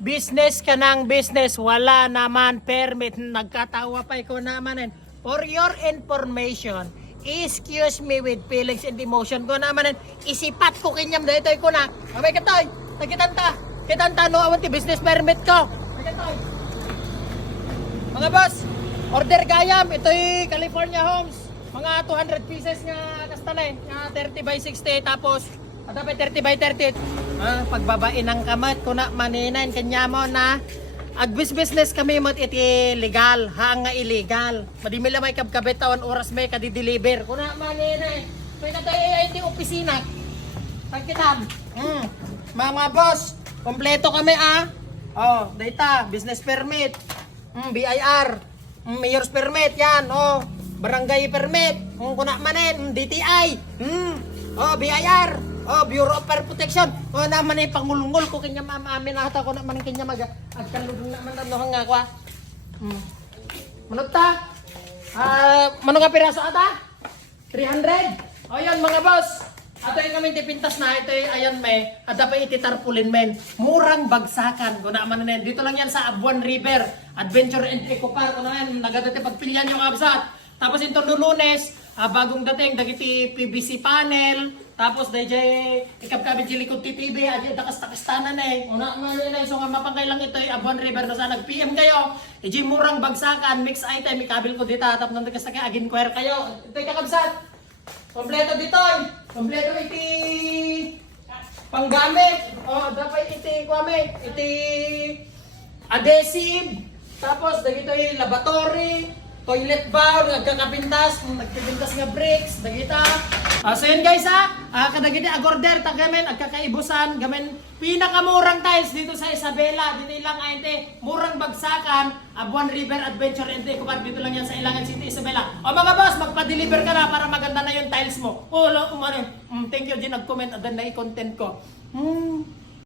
business ka ng business, wala naman permit. Nagkatawa pa ko naman. For your information, excuse me with feelings and emotion ko naman. Isipat ko kinyam dito ko na. Abay katoy, nagkitanta. Kitanta no awan ti business permit ko. Mga boss, order gayam. Ito'y California Homes. Mga 200 pieces nga kastanay. Nga 30 by 60. Tapos, at dapat 30 by 30. Ah, pagbabain ng kamat ko na maninan kanya mo na agbis business kami mo iti legal, haang nga illegal. Madimi may kabkabit tawan oras may kadi-deliver. Kuna maninan. Na tayo ay iti opisina. Pagkitam. Mm. Mga boss, kompleto kami ah. Oh, data, business permit. Mm, BIR. Mm, mayor's permit yan. Oh, barangay permit. Mm, kuna manen, mm, DTI. Mm. Oh, BIR. Oh, Bureau of Fire Protection. Oh, naman ay pangulungol ko kanya mama amin ata ko naman kanya mag at kaludong naman ano nga kwa. Mm. Manot ta? Ah, mano nga piraso ata? 300. O yan mga boss. Ato yung kami tipintas na ito yung ayan may at dapat ititarpulin men. Murang bagsakan. Kung naman na. Dito lang yan sa Abuan River. Adventure and Eco Park. Kung naman nagadati pagpilihan yung absat. Tapos ito lunes, ah, bagong dating dagiti PVC panel. Tapos DJ ikapkabit jili ko TV, adi takas-takastanan eh. Una man na so nga mapangkay lang ito ay Abuan River na sa nag-PM kayo. Iji murang bagsakan, mix item, ikabil ko dito tap nang tagas agin choir kayo. Ito yung kakabsat. Kompleto dito. Kompleto iti panggamit. Oh, dapat iti kwame, iti adhesive. Tapos dagito yung laboratory, toilet bowl, nagkakapintas, nagkapintas nga bricks, dagita. Ah, so yun guys ha, ah, kadagiti agorder ta gamen agkakaibusan gamen pinakamurang tiles dito sa Isabela dito lang ay murang bagsakan Abuan River Adventure and Eco Park dito lang yan sa Ilangan City Isabela. O mga boss magpa-deliver ka na para maganda na yung tiles mo. O lo- umano mm, thank you din nag-comment adan na i-content ko. Hmm